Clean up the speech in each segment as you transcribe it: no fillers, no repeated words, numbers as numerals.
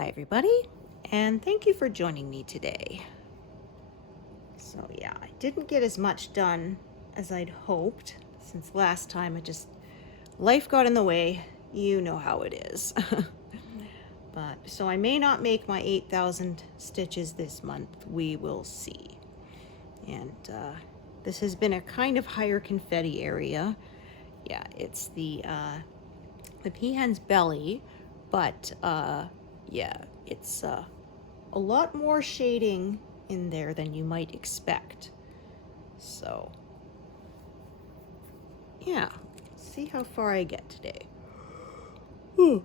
Hi everybody, and thank you for joining me today. So yeah, I didn't get as much done as I'd hoped since last time. Life got in the way. You know how it is. But so I may not make my 8,000 stitches this month. We will see. And this has been a kind of higher confetti area. Yeah, it's the peahen's belly, but yeah, it's a lot more shading in there than you might expect. So yeah, see how far I get today. Ooh,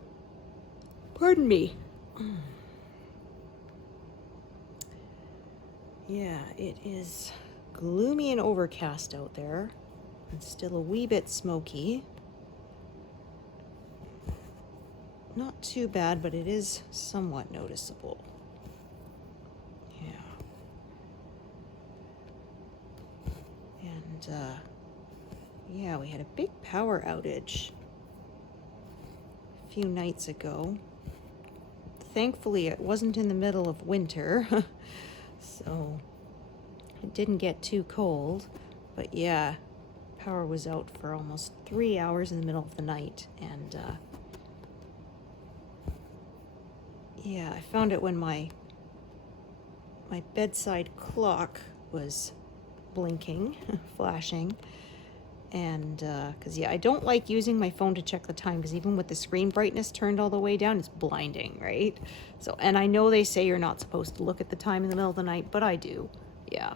pardon me. Yeah, it is gloomy and overcast out there. It's still a wee bit smoky. Not too bad, but it is somewhat noticeable. Yeah. And yeah, we had a big power outage a few nights ago. Thankfully, it wasn't in the middle of winter, so it didn't get too cold. But yeah, power was out for almost 3 hours in the middle of the night, and yeah, I found it when my bedside clock was blinking, flashing, and because yeah, I don't like using my phone to check the time, because even with the screen brightness turned all the way down, it's blinding, right? So, and I know they say you're not supposed to look at the time in the middle of the night, but I do. Yeah,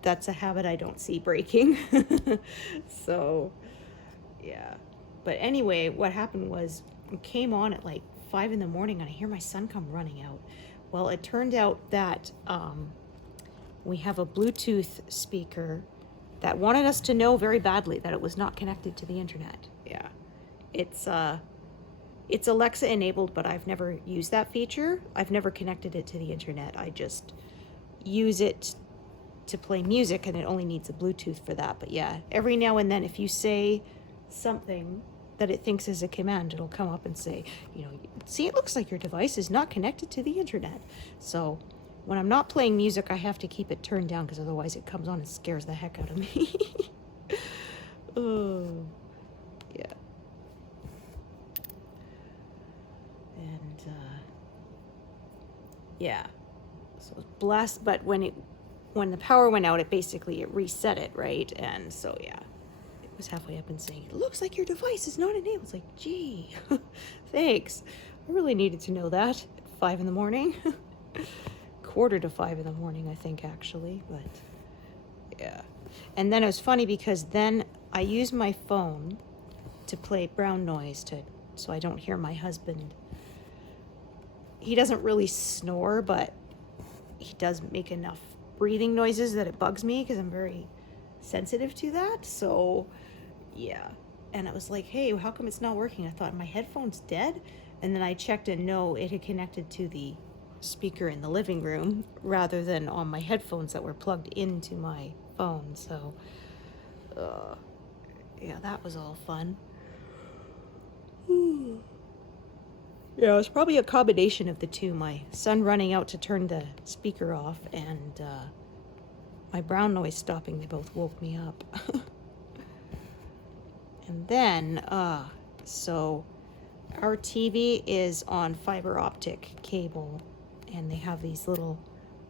that's a habit I don't see breaking. So yeah, but anyway, what happened was it came on at like 5 in the morning, and I hear my son come running out. Well, it turned out that we have a Bluetooth speaker that wanted us to know very badly that it was not connected to the internet. Yeah, it's Alexa enabled, but I've never used that feature. I've never connected it to the internet. I just use it to play music, and it only needs a Bluetooth for that. But yeah, every now and then, if you say something that it thinks is a command, it'll come up and say, you know, see, it looks like your device is not connected to the internet. So when I'm not playing music, I have to keep it turned down, because otherwise it comes on and scares the heck out of me. Oh, yeah. And yeah, so it's blessed. But when the power went out, it reset it, right? And so yeah, it was halfway up and saying, it looks like your device is not enabled. It's like, gee, thanks. I really needed to know that at 5 in the morning. 4:45 in the morning, I think, actually. But yeah, and then it was funny, because then I used my phone to play brown noise so I don't hear my husband. He doesn't really snore, but he does make enough breathing noises that it bugs me, because I'm very sensitive to that. So yeah, and it was like, hey, how come it's not working? I thought my headphone's dead, and then I checked, and no, it had connected to the speaker in the living room rather than on my headphones that were plugged into my phone. So yeah, that was all fun. Yeah, it was probably a combination of the two. My son running out to turn the speaker off, and my brown noise stopping. They both woke me up. And then so our TV is on fiber optic cable, and they have these little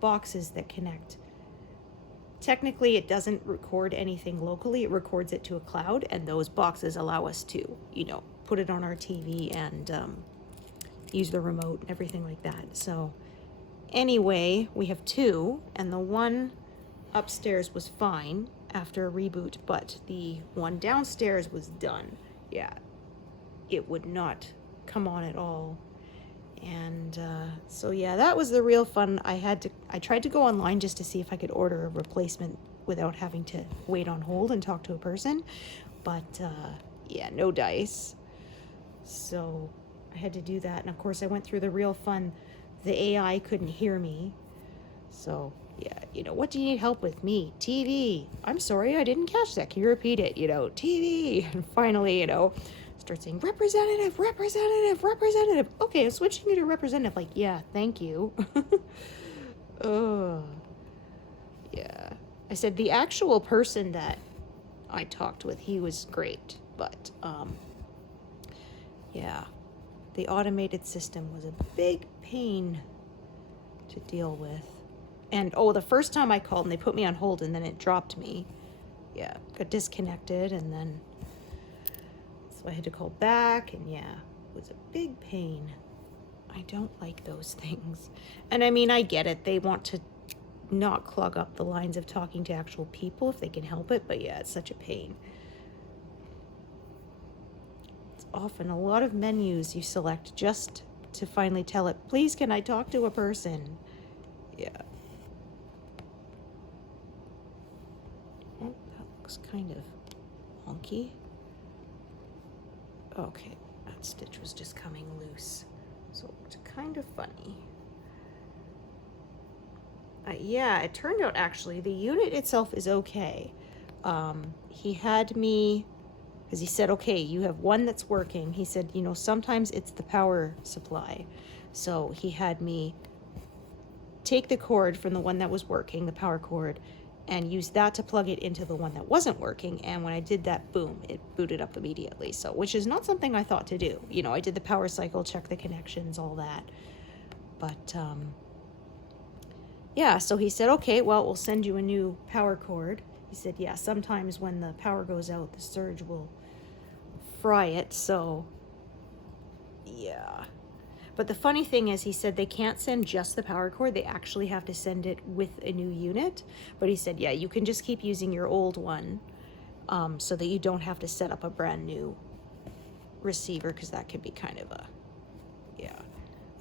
boxes that connect. Technically, it doesn't record anything locally. It records it to a cloud, and those boxes allow us to, you know, put it on our TV and use the remote and everything like that. So anyway, we have two, and the one upstairs was fine after a reboot, but the one downstairs was done. Yeah, it would not come on at all. And so yeah, that was the real fun. I tried to go online just to see if I could order a replacement without having to wait on hold and talk to a person, but yeah, no dice. So I had to do that, and of course I went through the real fun. The AI couldn't hear me, so yeah, you know, what do you need help with? Me, TV. I'm sorry, I didn't catch that. Can you repeat it? You know, TV. And finally, you know, Start saying, representative, representative, representative. Okay, I'm switching you to representative. Like, yeah, thank you. Yeah. I said the actual person that I talked with, he was great. But, yeah, the automated system was a big pain to deal with. And, oh, the first time I called and they put me on hold and then it dropped me. Yeah, got disconnected and then... So I had to call back, and yeah, it was a big pain. I don't like those things. And I mean, I get it. They want to not clog up the lines of talking to actual people if they can help it, but yeah, it's such a pain. It's often a lot of menus you select just to finally tell it, please, can I talk to a person? Yeah. Oh, that looks kind of wonky. Okay, that stitch was just coming loose, so it looked kind of funny. Yeah, it turned out actually the unit itself is okay. He had me, because he said, okay, you have one that's working. He said, you know, sometimes it's the power supply. So he had me take the cord from the one that was working, the power cord, and use that to plug it into the one that wasn't working. And when I did that, boom, it booted up immediately. So, which is not something I thought to do. You know, I did the power cycle, check the connections, all that. But, yeah, so he said, okay, well, we'll send you a new power cord. He said, yeah, sometimes when the power goes out, the surge will fry it. So, yeah. But the funny thing is, he said they can't send just the power cord. They actually have to send it with a new unit. But he said, yeah, you can just keep using your old one so that you don't have to set up a brand new receiver, because that can be kind of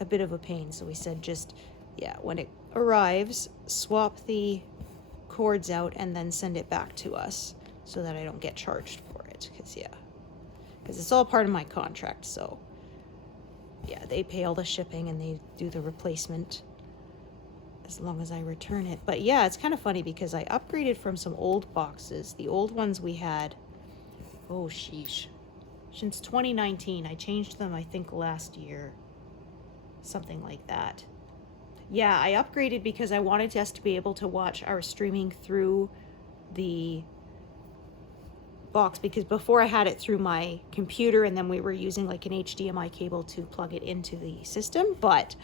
a bit of a pain. So he said just, yeah, when it arrives, swap the cords out and then send it back to us so that I don't get charged for it. Because it's all part of my contract, so... Yeah, they pay all the shipping and they do the replacement as long as I return it. But yeah, it's kind of funny because I upgraded from some old boxes. The old ones we had, oh sheesh, since 2019. I changed them, I think, last year. Something like that. Yeah, I upgraded because I wanted us to be able to watch our streaming through the box, because before I had it through my computer and then we were using like an HDMI cable to plug it into the system. But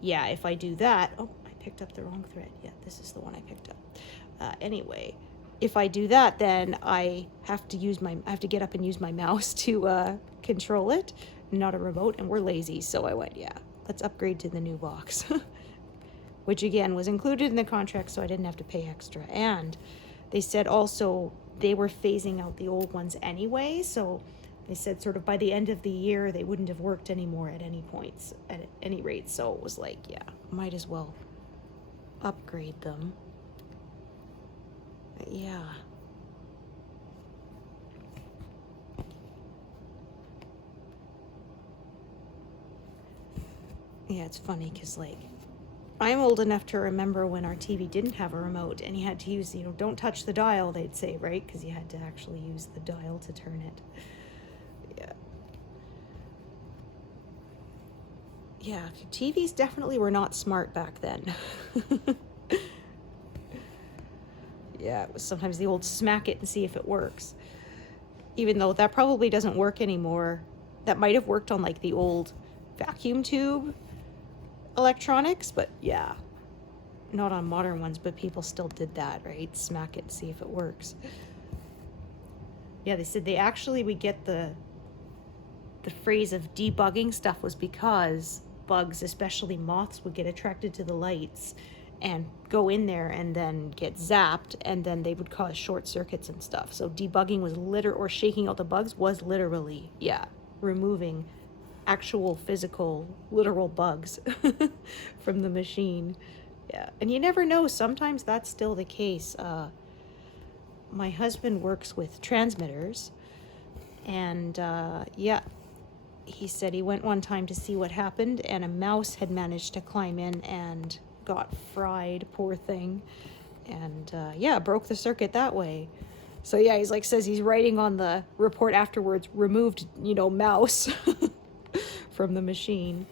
yeah, if I do that, oh, I picked up the wrong thread. Yeah, this is the one I picked up. Anyway, if I do that, then I have to get up and use my mouse to control it, not a remote, and we're lazy. So I went, yeah, let's upgrade to the new box, which again was included in the contract, so I didn't have to pay extra. And they said also they were phasing out the old ones anyway, so they said sort of by the end of the year they wouldn't have worked anymore at any points, at any rate. So it was like, yeah, might as well upgrade them. But yeah. Yeah, it's funny because, like, I'm old enough to remember when our TV didn't have a remote and you had to use, you know, don't touch the dial, they'd say, right? Because you had to actually use the dial to turn it. Yeah. Yeah, TVs definitely were not smart back then. Yeah, it was sometimes the old smack it and see if it works. Even though that probably doesn't work anymore. That might have worked on, like, the old vacuum tube electronics, but yeah, not on modern ones, but people still did that, right? Smack it, see if it works. Yeah, they said we get the phrase of debugging stuff was because bugs, especially moths, would get attracted to the lights and go in there and then get zapped, and then they would cause short circuits and stuff. So debugging was or shaking out the bugs was literally, yeah, removing actual physical literal bugs from the machine. Yeah, and you never know, sometimes that's still the case. My husband works with transmitters, and yeah, he said he went one time to see what happened, and a mouse had managed to climb in and got fried, poor thing, and yeah, broke the circuit that way. So yeah, he's like, says he's writing on the report afterwards, removed, you know, mouse from the machine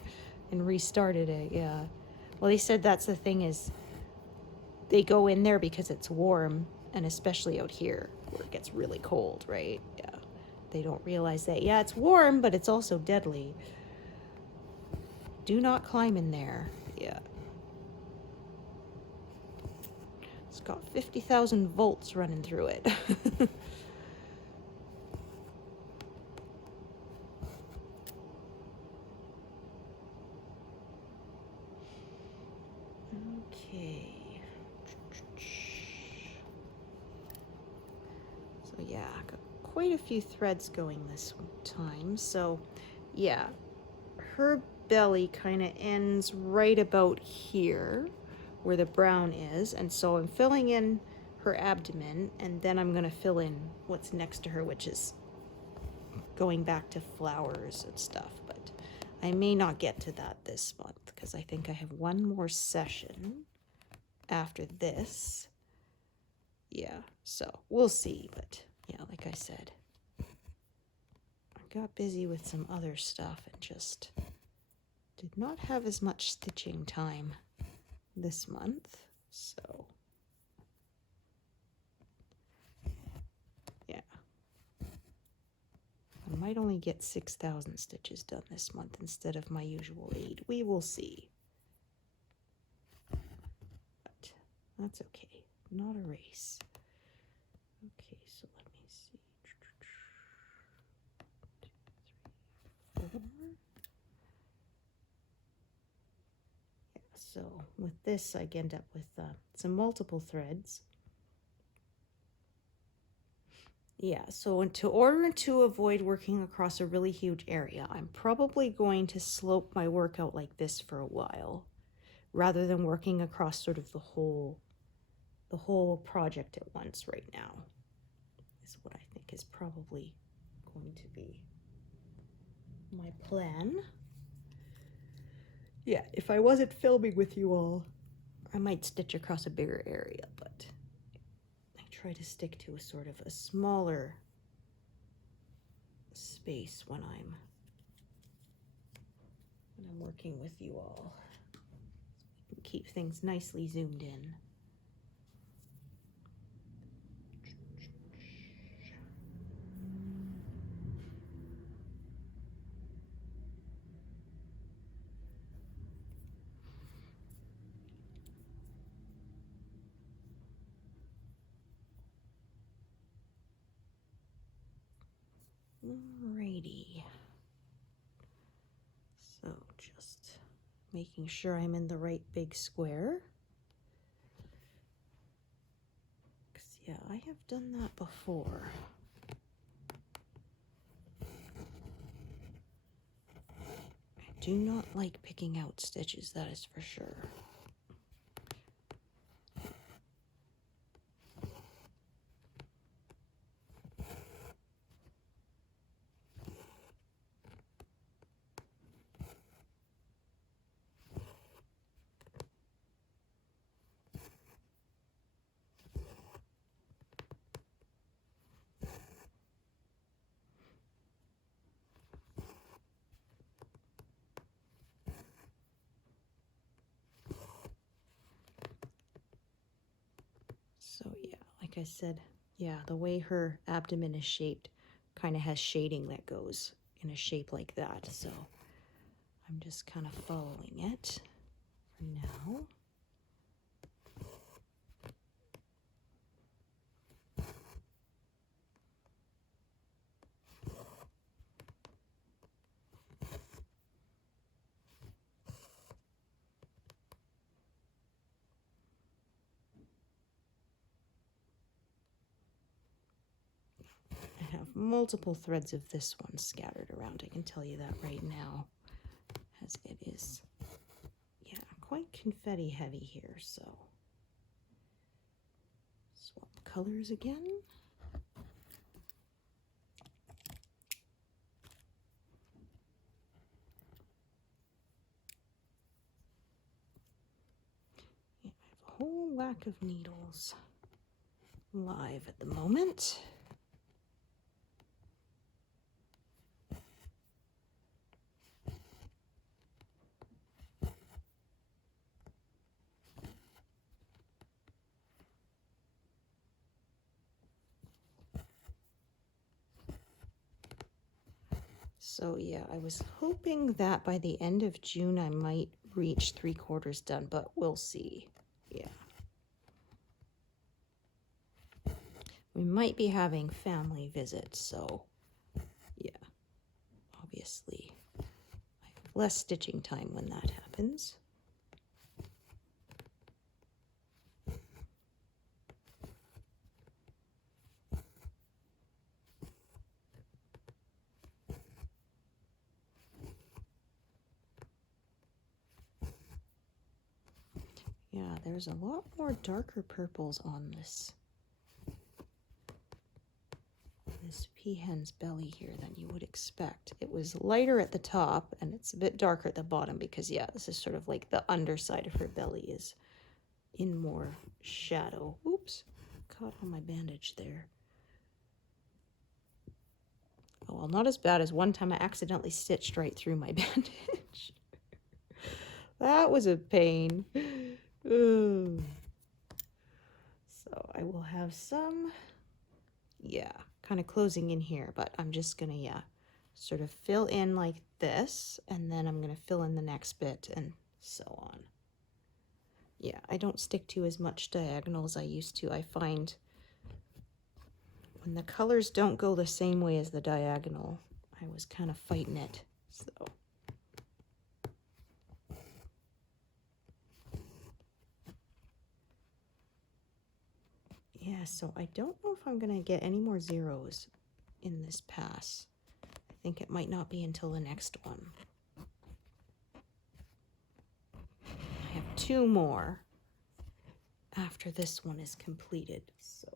and restarted it. Yeah. Well, he said that's the thing is they go in there because it's warm, and especially out here where it gets really cold, right? Yeah. They don't realize that, yeah, it's warm, but it's also deadly. Do not climb in there. Yeah. It's got 50,000 volts running through it. Okay. So yeah, got quite a few threads going this time. So yeah, her belly kind of ends right about here where the brown is, and so I'm filling in her abdomen, and then I'm going to fill in what's next to her, which is going back to flowers and stuff. But I may not get to that this month because I think I have one more session after this. Yeah, so we'll see. But yeah, like I said, I got busy with some other stuff and just did not have as much stitching time this month. So yeah, I might only get 6,000 stitches done this month instead of my usual 8. We will see. But that's okay. Not a race. Okay, so let me see. 2, 3, 4. Yeah, so with this, I end up with some multiple threads. Yeah, so in order to avoid working across a really huge area, I'm probably going to slope my work out like this for a while, rather than working across sort of the whole project at once right now, is what I think is probably going to be my plan. Yeah, if I wasn't filming with you all, I might stitch across a bigger area, but I try to stick to a sort of a smaller space when I'm working with you all. Keep things nicely zoomed in. Alrighty. So just making sure I'm in the right big square. Yeah, I have done that before. I do not like picking out stitches, that is for sure. So yeah, like I said, yeah, the way her abdomen is shaped kind of has shading that goes in a shape like that. So I'm just kind of following it for now. I have multiple threads of this one scattered around. I can tell you that right now, as it is, yeah, quite confetti heavy here. So swap colors again. Yeah, I have a whole whack of needles. live at the moment. So yeah, I was hoping that by the end of June I might reach 3/4 done, but we'll see. Yeah. We might be having family visits, so yeah. Obviously, I have less stitching time when that happens. Yeah, there's a lot more darker purples on this peahen's belly here than you would expect. It was lighter at the top and it's a bit darker at the bottom because yeah, this is sort of like the underside of her belly is in more shadow. Oops, caught on my bandage there. Oh, well, not as bad as one time I accidentally stitched right through my bandage. That was a pain. Ooh. So I will have some, yeah, kind of closing in here, but I'm just gonna, yeah, sort of fill in like this, and then I'm gonna fill in the next bit and so on. Yeah, I don't stick to as much diagonal as I used to. I find when the colors don't go the same way as the diagonal, I was kind of fighting it, so. Yeah, so I don't know if I'm gonna get any more zeros in this pass. I think it might not be until the next one. I have 2 more after this one is completed, so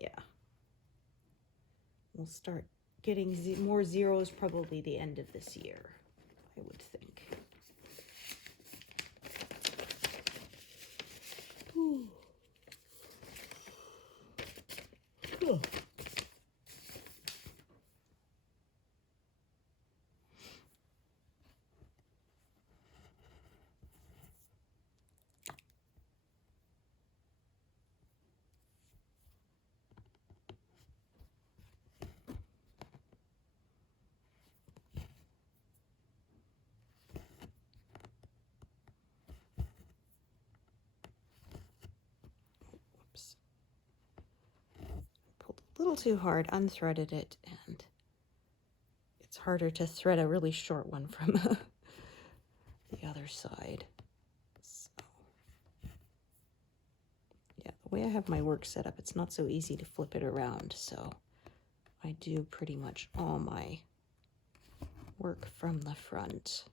yeah. We'll start getting more zeros probably the end of this year, I would think. Ooh. Ooh. Whoops. Pulled a little too hard, unthreaded it, and it's harder to thread a really short one from the other side. So, yeah, the way I have my work set up, it's not so easy to flip it around, so I do pretty much all my work from the front.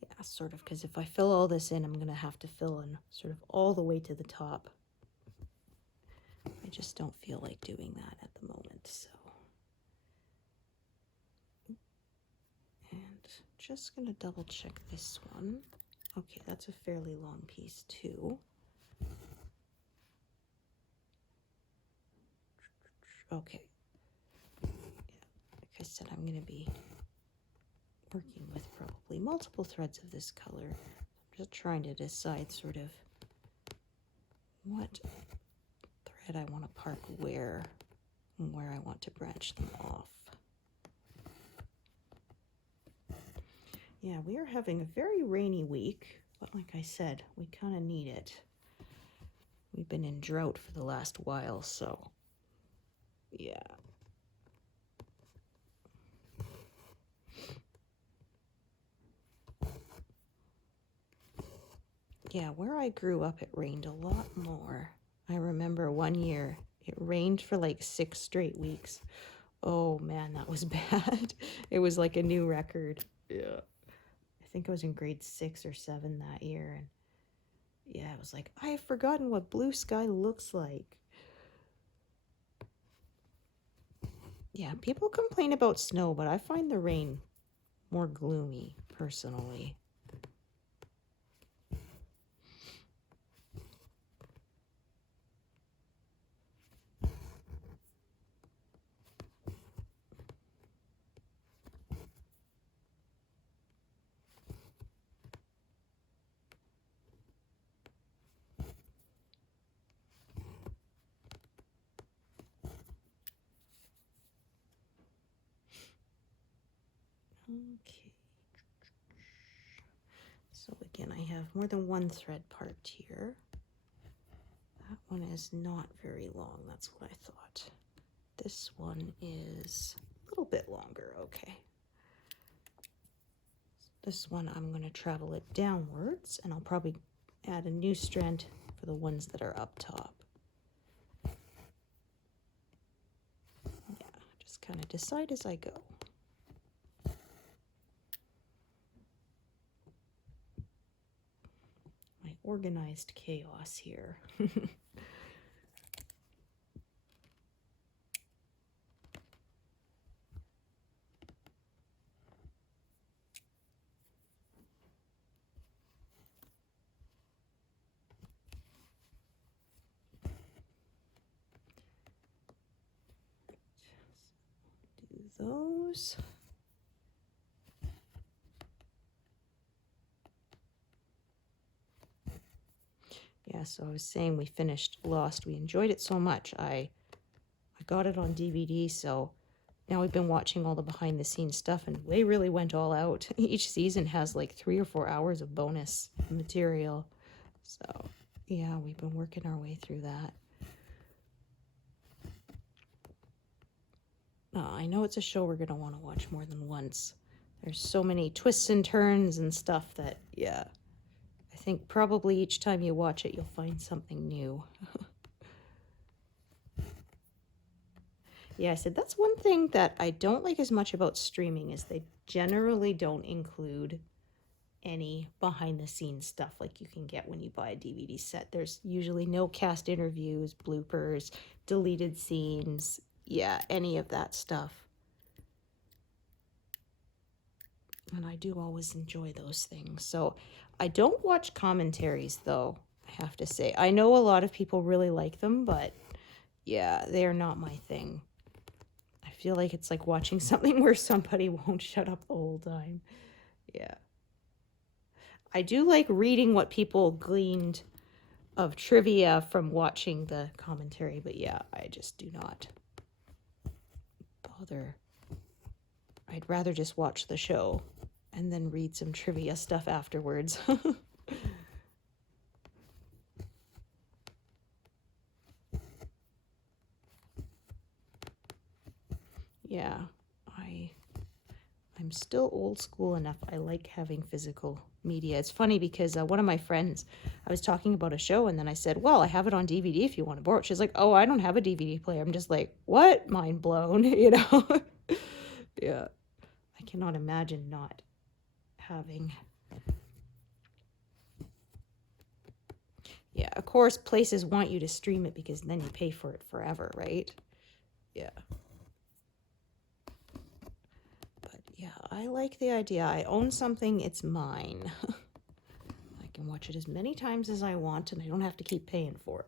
Yeah, sort of, because if I fill all this in, I'm going to have to fill in sort of all the way to the top. I just don't feel like doing that at the moment, so. And just going to double check this one. Okay, that's a fairly long piece too. Okay. Yeah, like I said, I'm going to be working with probably multiple threads of this color. I'm just trying to decide sort of what thread I want to park where and where I want to branch them off. Yeah, we are having a very rainy week, but like I said, we kind of need it. We've been in drought for the last while, so yeah. Yeah, where I grew up, it rained a lot more. I remember one year it rained for like 6 straight weeks. Oh man, that was bad. It was like a new record. Yeah. think I was in grade 6 or 7 that year, and yeah, it was like, I have forgotten what blue sky looks like. Yeah, people complain about snow, but I find the rain more gloomy, personally. Okay. So again, I have more than one thread part here. That one is not very long. That's what I thought. This one is a little bit longer. Okay. This one, I'm going to travel it downwards, and I'll probably add a new strand for the ones that are up top. Yeah, just kind of decide as I go. My organized chaos here. Do those. Yeah, so I was saying we finished Lost. We enjoyed it so much. I got it on DVD, so now we've been watching all the behind the scenes stuff, and they really went all out. Each season has like 3 or 4 hours of bonus material. So yeah, we've been working our way through that. I know it's a show we're going to want to watch more than once. There's so many twists and turns and stuff that, yeah, I think probably each time you watch it, you'll find something new. Yeah, I said that's one thing that I don't like as much about streaming is they generally don't include any behind the scenes stuff like you can get when you buy a DVD set. There's usually no cast interviews, bloopers, deleted scenes, yeah, any of that stuff. And I do always enjoy those things. So I don't watch commentaries though, I have to say. I know a lot of people really like them, but yeah, they're not my thing. I feel like it's like watching something where somebody won't shut up the whole time. Yeah. I do like reading what people gleaned of trivia from watching the commentary, but yeah, I just do not bother. I'd rather just watch the show and then read some trivia stuff afterwards. Yeah, I'm still old school enough. I like having physical media. It's funny because one of my friends, I was talking about a show and then I said, well, I have it on DVD if you want to borrow it. She's like, oh, I don't have a DVD player. I'm just like, what? Mind blown, you know? Yeah. I cannot imagine not having. Yeah, of course, places want you to stream it because then you pay for it forever, right? Yeah. Yeah, I like the idea. I own something, it's mine. I can watch it as many times as I want and I don't have to keep paying for it.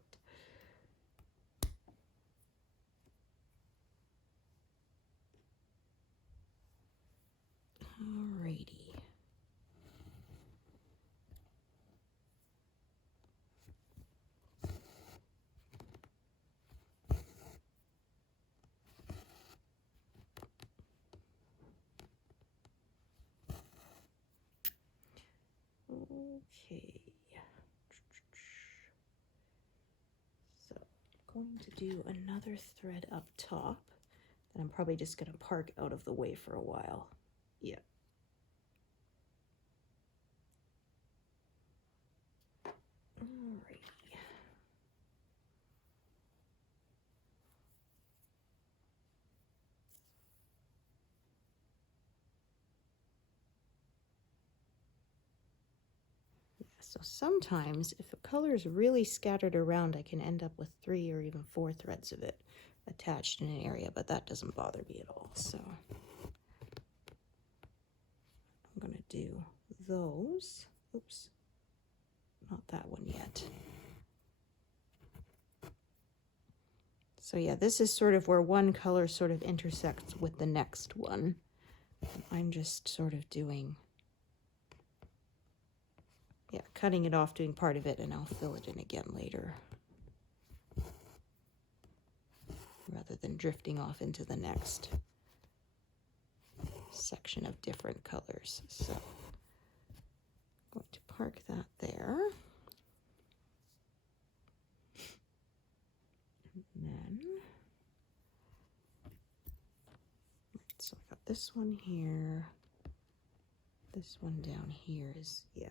Alrighty. Okay. So I'm going to do another thread up top that I'm probably just going to park out of the way for a while. Yeah. Alrighty. So sometimes if a color is really scattered around, I can end up with 3 or even 4 threads of it attached in an area, but that doesn't bother me at all. So I'm going to do those. Oops, not that one yet. So yeah, this is sort of where one color sort of intersects with the next one. I'm just sort of doing, yeah, cutting it off, doing part of it, and I'll fill it in again later, rather than drifting off into the next section of different colors. So I'm going to park that there. And then, so I got this one here. This one down here is, yeah.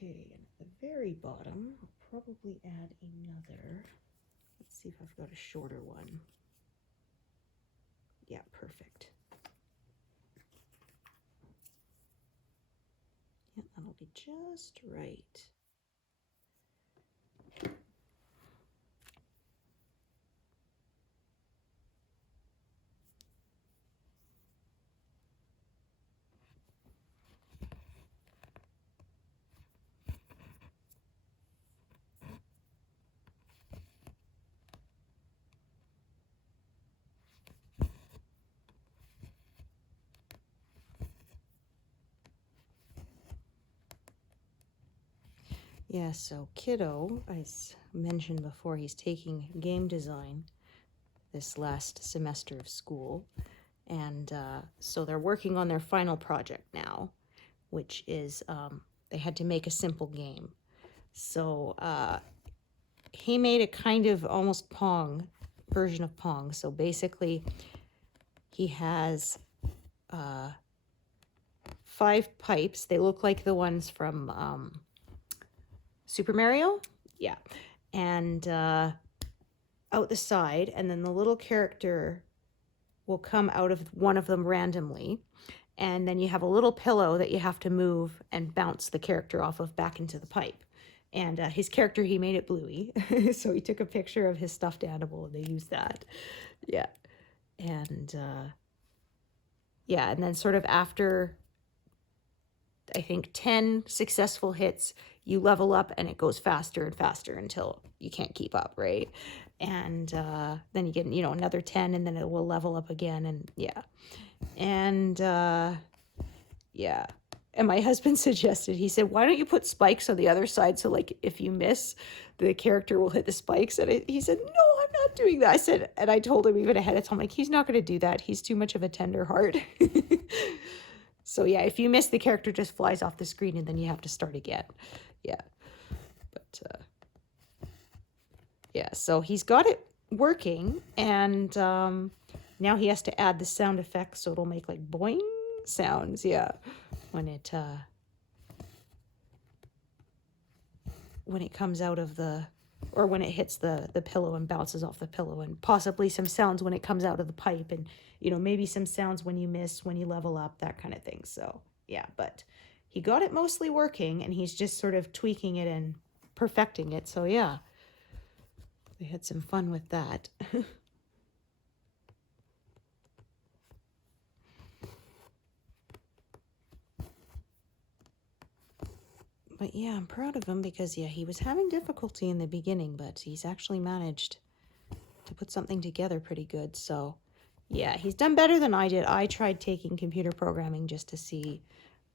Okay, and at the very bottom, I'll probably add another. Let's see if I've got a shorter one. Yeah, perfect. Yeah, that'll be just right. Yeah, so kiddo, as mentioned before, he's taking game design this last semester of school. And so they're working on their final project now, which is they had to make a simple game. So he made a kind of almost Pong version of Pong. So basically, he has 5 pipes. They look like the ones from Super Mario. Yeah. And out the side, and then the little character will come out of one of them randomly. And then you have a little pillow that you have to move and bounce the character off of back into the pipe. And his character, he made it bluey. So he took a picture of his stuffed animal and they used that. Yeah. And yeah, and then sort of after, I think, 10 successful hits, you level up and it goes faster and faster until you can't keep up, right? And then you get, you know, another 10 and then it will level up again. And yeah. And yeah. And my husband suggested, he said, why don't you put spikes on the other side so, like, if you miss, the character will hit the spikes? And he said, no, I'm not doing that. I said, and I told him even ahead of time, like, he's not going to do that. He's too much of a tender heart. So, yeah, if you miss, the character just flies off the screen and then you have to start again. Yeah. But, yeah, so he's got it working. And now he has to add the sound effects so it'll make, like, boing sounds. Yeah. When it comes out of the, or when it hits the pillow and bounces off the pillow, and possibly some sounds when it comes out of the pipe, and, you know, maybe some sounds when you miss, when you level up, that kind of thing. So yeah, but he got it mostly working and he's just sort of tweaking it and perfecting it. So yeah, we had some fun with that. But yeah, I'm proud of him because, yeah, he was having difficulty in the beginning, but he's actually managed to put something together pretty good. So yeah, he's done better than I did. I tried taking computer programming just to see,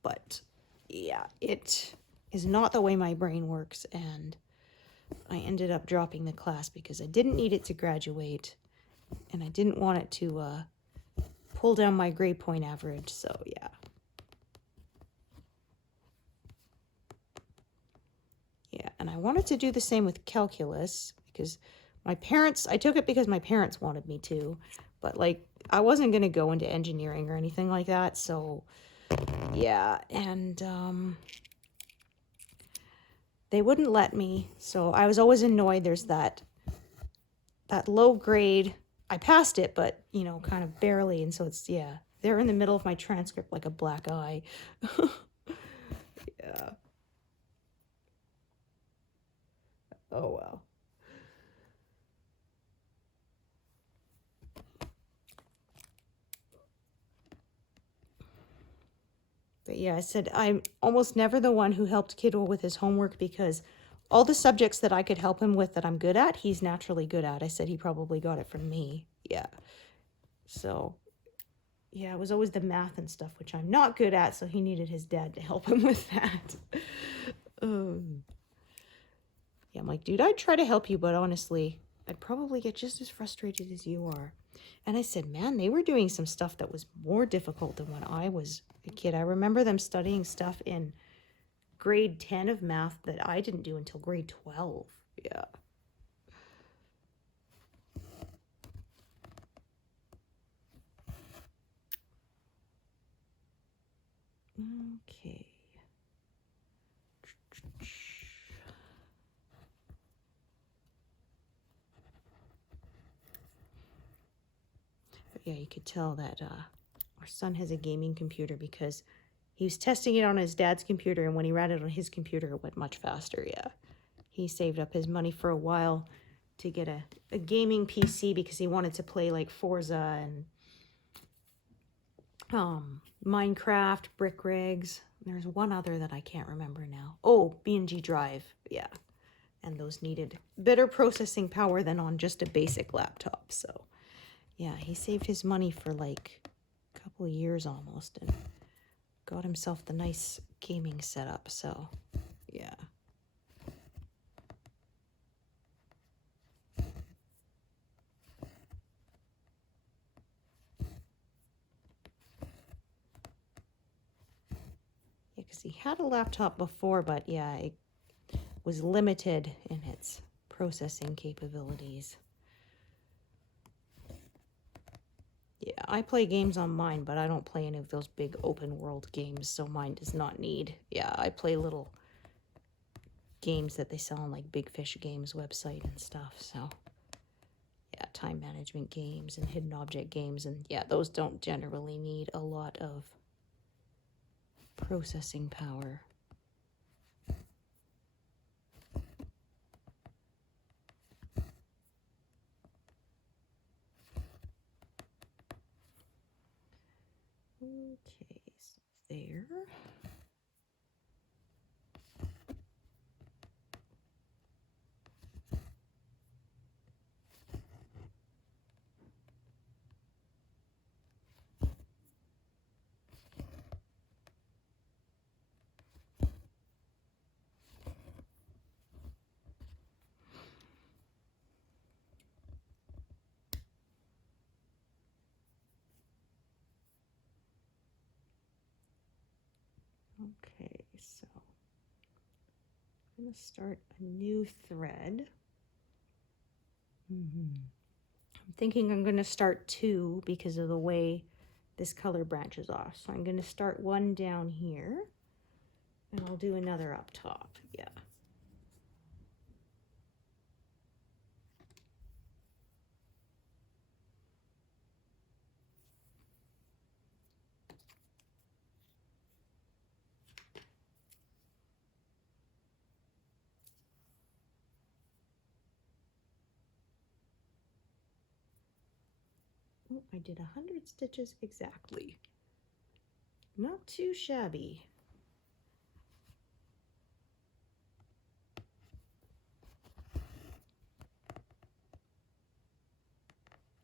but yeah, it is not the way my brain works. And I ended up dropping the class because I didn't need it to graduate and I didn't want it to pull down my grade point average. So yeah. Yeah, And I wanted to do the same with calculus because I took it because my parents wanted me to, but like I wasn't going to go into engineering or anything like that. So yeah, and they wouldn't let me. So I was always annoyed. There's that low grade. I passed it, but you know, kind of barely. And so it's, yeah, they're in the middle of my transcript like a black eye. Yeah. Oh, well. But yeah, I said I'm almost never the one who helped Kiddo with his homework because all the subjects that I could help him with that I'm good at, he's naturally good at. I said he probably got it from me. Yeah. So, yeah, it was always the math and stuff, which I'm not good at, so he needed his dad to help him with that. Yeah, I'm like, dude, I'd try to help you, but honestly, I'd probably get just as frustrated as you are. And I said, man, they were doing some stuff that was more difficult than when I was a kid. I remember them studying stuff in grade 10 of math that I didn't do until grade 12. Yeah. Okay. But yeah, you could tell that our son has a gaming computer because he was testing it on his dad's computer, and when he ran it on his computer, it went much faster. Yeah. He saved up his money for a while to get a gaming PC because he wanted to play like Forza and Minecraft, Brick Rigs. There's one other that I can't remember now. Oh, B&G Drive. Yeah. And those needed better processing power than on just a basic laptop. So, yeah, he saved his money for like a couple of years almost and got himself the nice gaming setup. So, yeah. Yeah, because he had a laptop before, but yeah, it was limited in its processing capabilities. Yeah, I play games on mine, but I don't play any of those big open world games, so mine does not need. Yeah, I play little games that they sell on like Big Fish Games website and stuff, so yeah, time management games and hidden object games, and yeah, those don't generally need a lot of processing power. Okay, so there. Okay, so I'm going to start a new thread. I'm thinking I'm going to start two because of the way this color branches off. So I'm going to start one down here and I'll do another up top. Yeah. Oh, I did 100 stitches exactly. Not too shabby.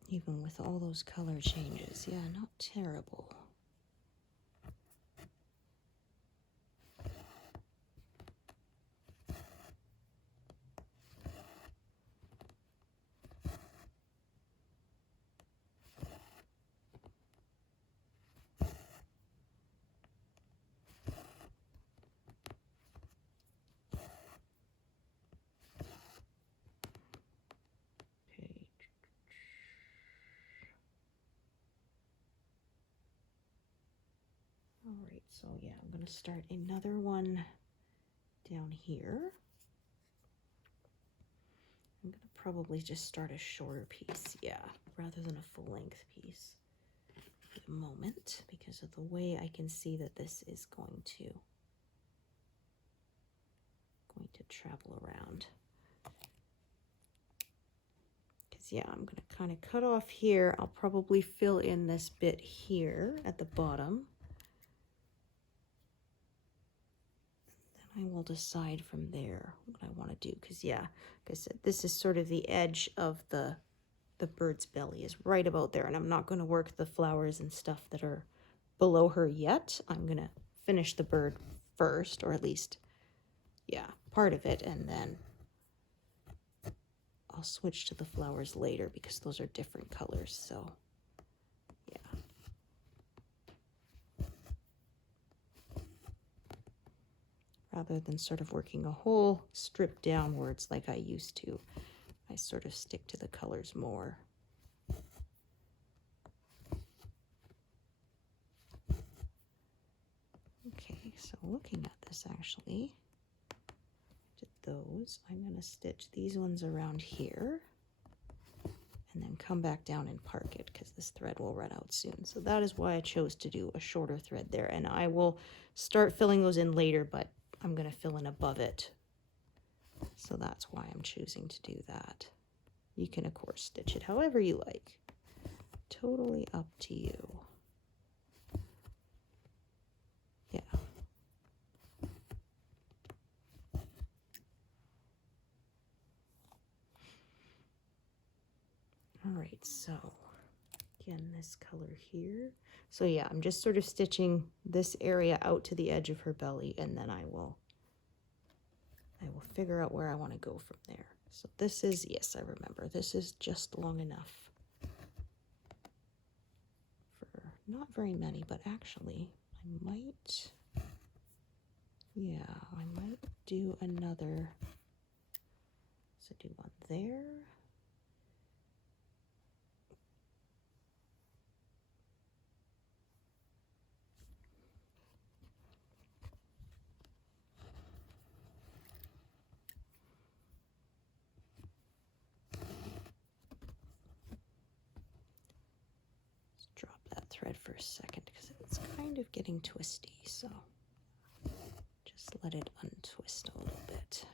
Even with all those color changes. Yeah, not terrible. All right, so yeah, I'm going to start another one down here. I'm going to probably just start a shorter piece, yeah, rather than a full-length piece for the moment, because of the way I can see that this is going to travel around. Because yeah, I'm going to kind of cut off here. I'll probably fill in this bit here at the bottom. Then I will decide from there what I want to do, because yeah, like I said, this is sort of the edge of the bird's belly is right about there, and I'm not going to work the flowers and stuff that are below her yet. I'm going to finish the bird first, or at least, yeah, part of it, and then I'll switch to the flowers later because those are different colors, so yeah. Rather than sort of working a whole strip downwards like I used to, I sort of stick to the colors more. Okay, so looking at this actually, did those, I'm going to stitch these ones around here and then come back down and park it because this thread will run out soon. So that is why I chose to do a shorter thread there, and I will start filling those in later, but I'm going to fill in above it. So that's why I'm choosing to do that. You can, of course, stitch it however you like. Totally up to you. Yeah. All right, so again, this color here. So yeah, I'm just sort of stitching this area out to the edge of her belly, and then I will figure out where I want to go from there. So this is, yes, I remember, this is just long enough for not very many, but actually I might, yeah, I might do another, so do one there. Drop that thread for a second because it's kind of getting twisty, so just let it untwist a little bit.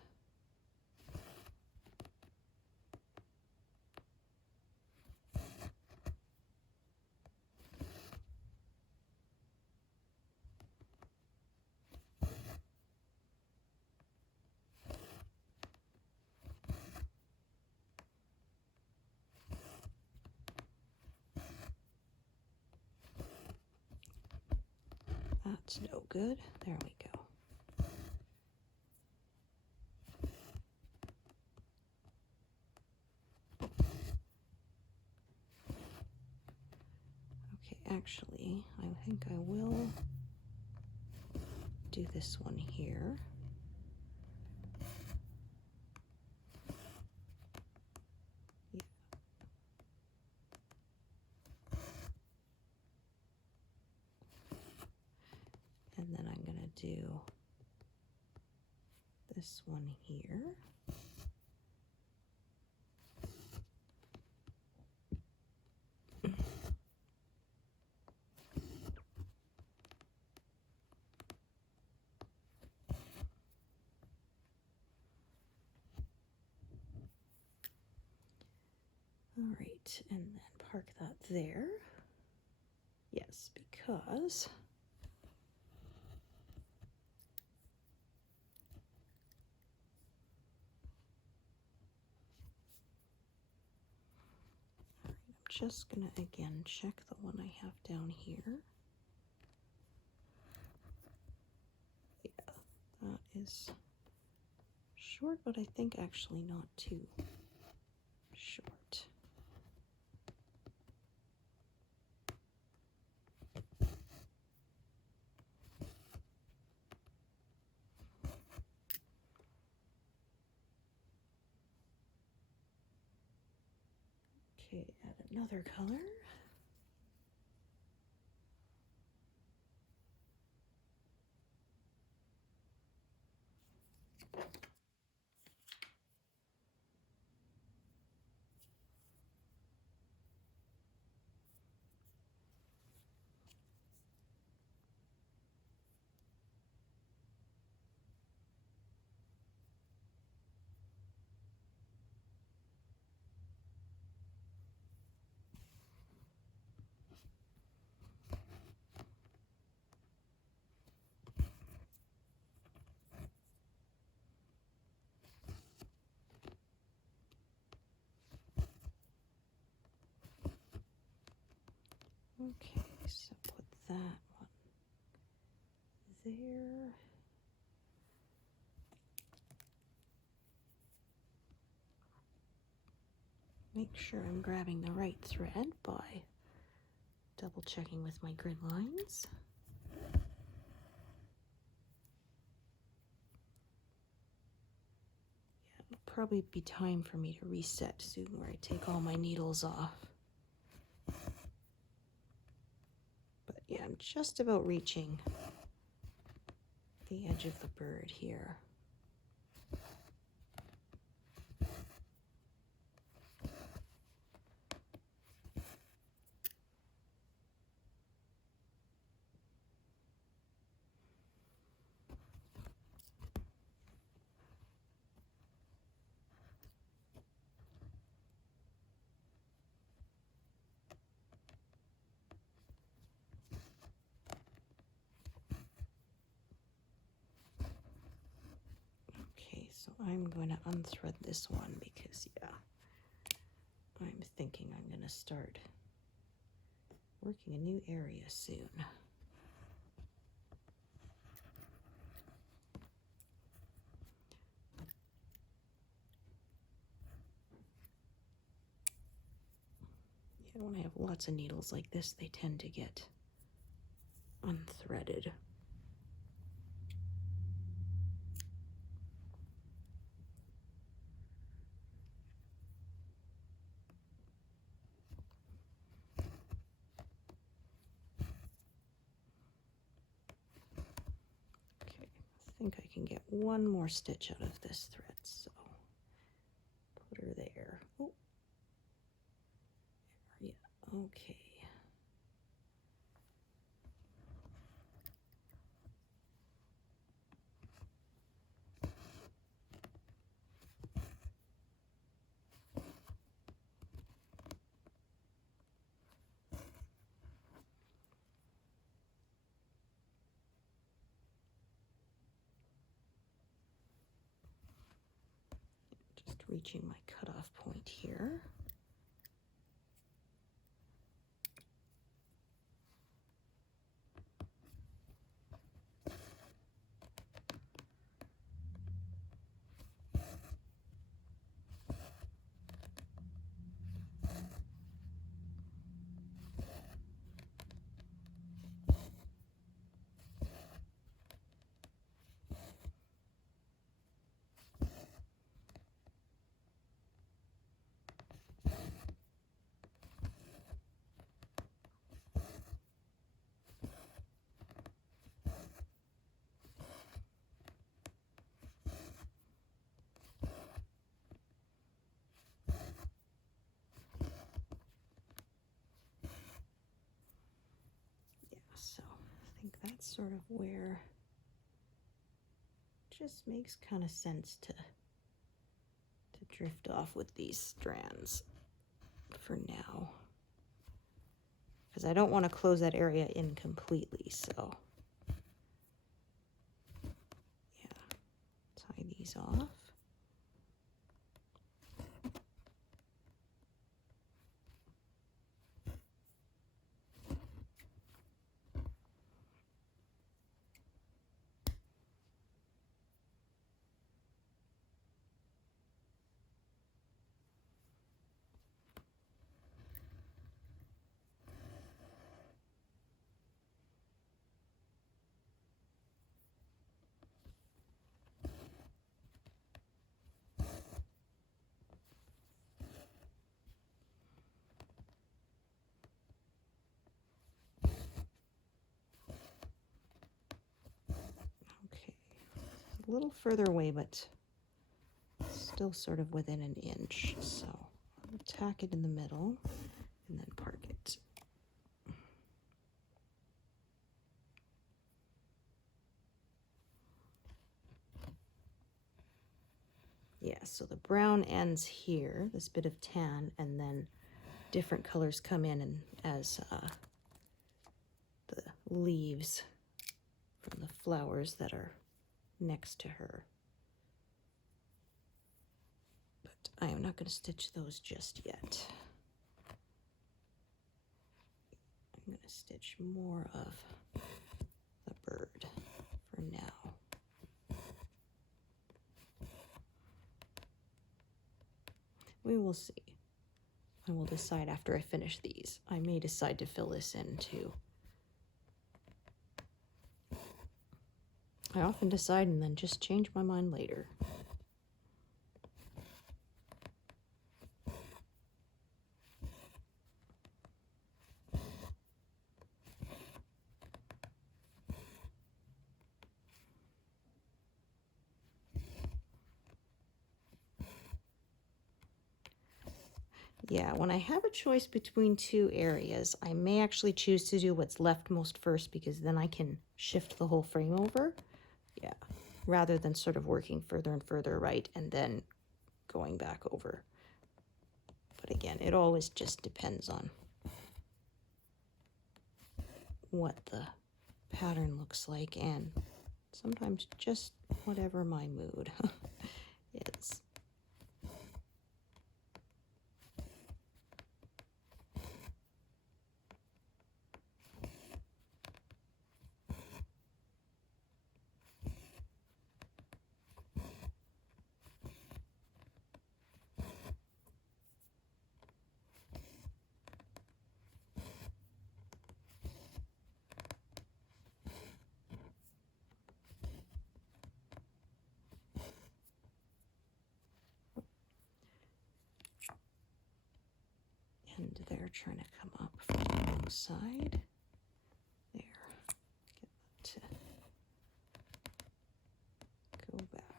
That's no good. There we go. Okay, actually, I think I will do this one here. Yeah. And then I'm going to do this one here. All right, and then park that there. Yes, because I'm just gonna again check the one I have down here. Yeah, that is short, but I think actually not too short. Okay, add another color. Okay, so put that one there. Make sure I'm grabbing the right thread by double checking with my grid lines. Yeah, it'll probably be time for me to reset soon where I take all my needles off. But yeah, I'm just about reaching the edge of the bird here. Okay, so I'm going to unthread this one because, yeah, I'm thinking I'm going to start working a new area soon. Yeah, when I have lots of needles like this, they tend to get unthreaded. Okay, I think I can get one more stitch out of this thread, so put her there. Oh, yeah, okay. Just reaching my cutoff point here. So I think that's sort of where it just makes kind of sense to drift off with these strands for now, because I don't want to close that area in completely. So yeah, tie these off. a little further away, but still sort of within an inch. So I'll tack it in the middle and then park it. Yeah, so the brown ends here, this bit of tan, and then different colors come in and as the leaves from the flowers that are next to her. But I am not going to stitch those just yet. I'm going to stitch more of the bird for now. We will see. I will decide after I finish these. I may decide to fill this in too. I often decide and then just change my mind later. Yeah, when I have a choice between two areas, I may actually choose to do what's leftmost first because then I can shift the whole frame over. Yeah, rather than sort of working further and further right and then going back over. But again, it always just depends on what the pattern looks like and sometimes just whatever my mood is. And they're trying to come up from the wrong side. There. Get that to go back.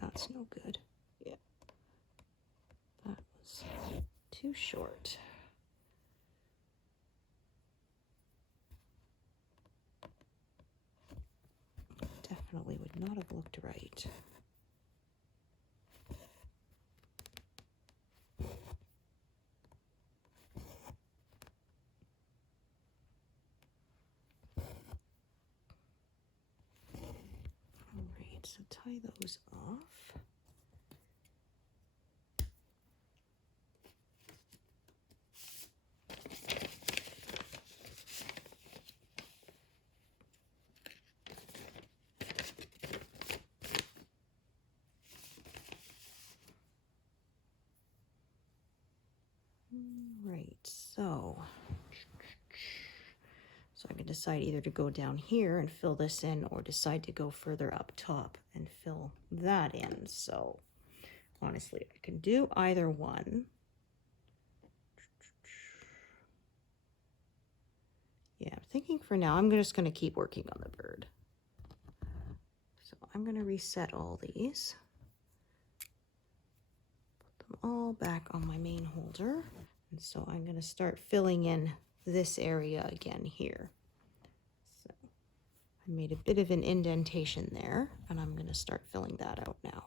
That's no good. Yeah. That was too short. definitely would not have looked right. All right, so tie those off. Right, so I can decide either to go down here and fill this in or decide to go further up top and fill that in. So honestly, I can do either one. Yeah, I'm thinking for now, I'm just going to keep working on the bird. So I'm going to reset all these. Put them all back on my main holder. And so I'm going to start filling in this area again here. So I made a bit of an indentation there, and I'm going to start filling that out now.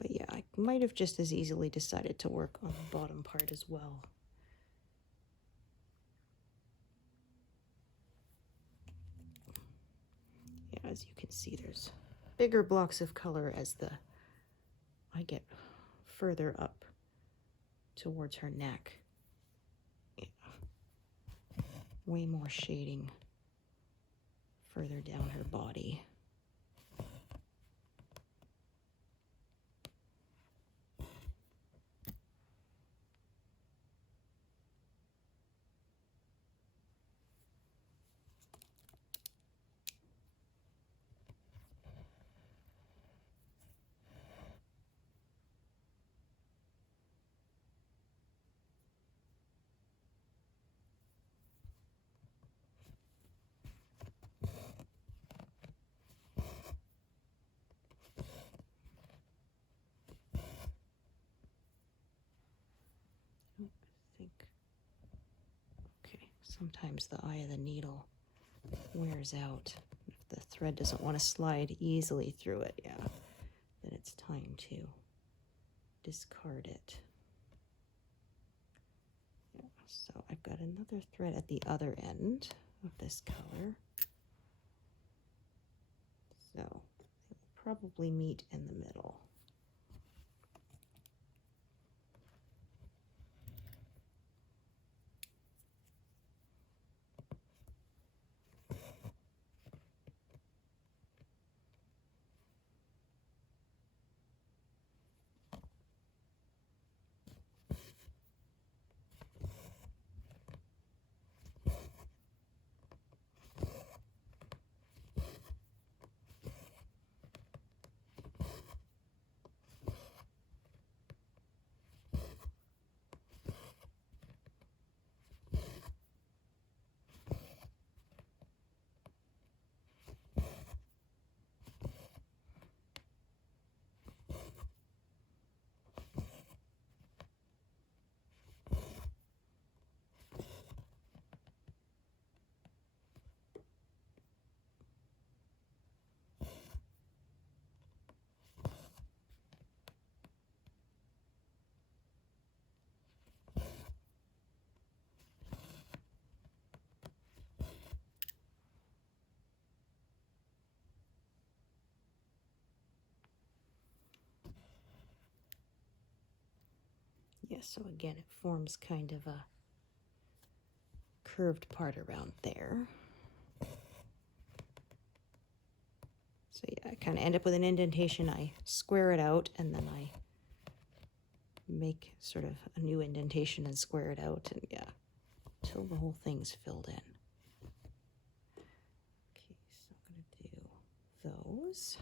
But yeah, I might have just as easily decided to work on the bottom part as well. Yeah, as you can see, there's bigger blocks of color as I get further up towards her neck. Yeah. Way more shading further down her body. Okay, sometimes the eye of the needle wears out. If the thread doesn't want to slide easily through it, yeah, then it's time to discard it. Yeah, so I've got another thread at the other end of this color. So it will probably meet in the middle. Yes, so again, it forms kind of a curved part around there. So yeah, I kind of end up with an indentation. I square it out, and then I make sort of a new indentation and square it out, and yeah, till the whole thing's filled in. Okay, so I'm going to do those.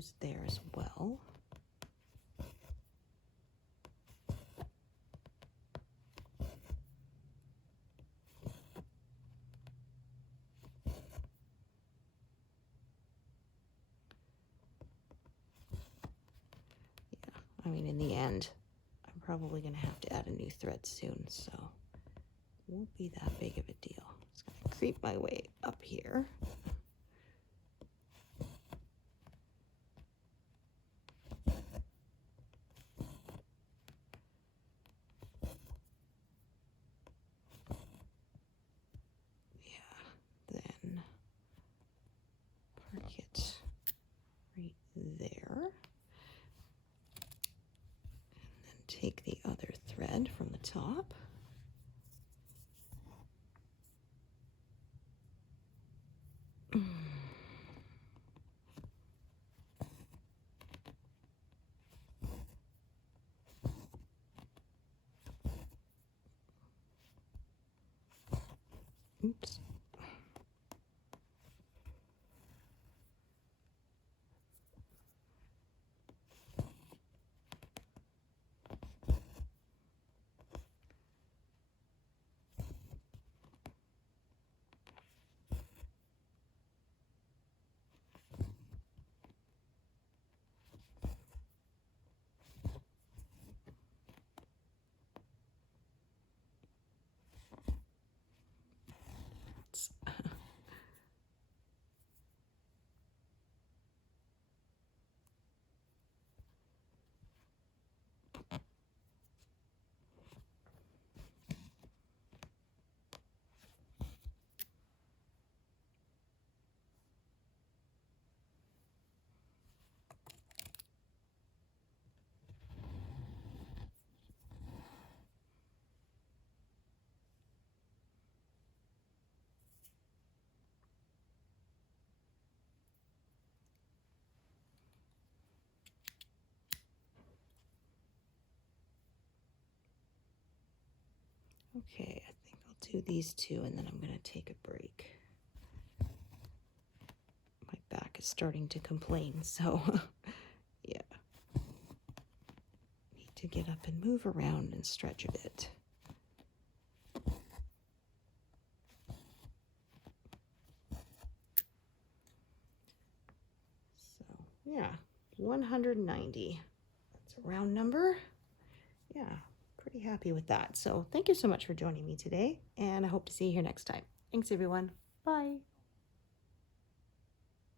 goes there as well. Yeah, I mean, in the end, I'm probably going to have to add a new thread soon, so it won't be that big of a deal. I'm just going to creep my way up here. Then park it right there. And then take the other thread from the top. Oops. Okay, I think I'll do these two and then I'm going to take a break. My back is starting to complain, so yeah. Need to get up and move around and stretch a bit. So yeah, 190. That's a round number. Yeah. Pretty happy with that. So thank you so much for joining me today, and I hope to see you here next time. Thanks, everyone. Bye.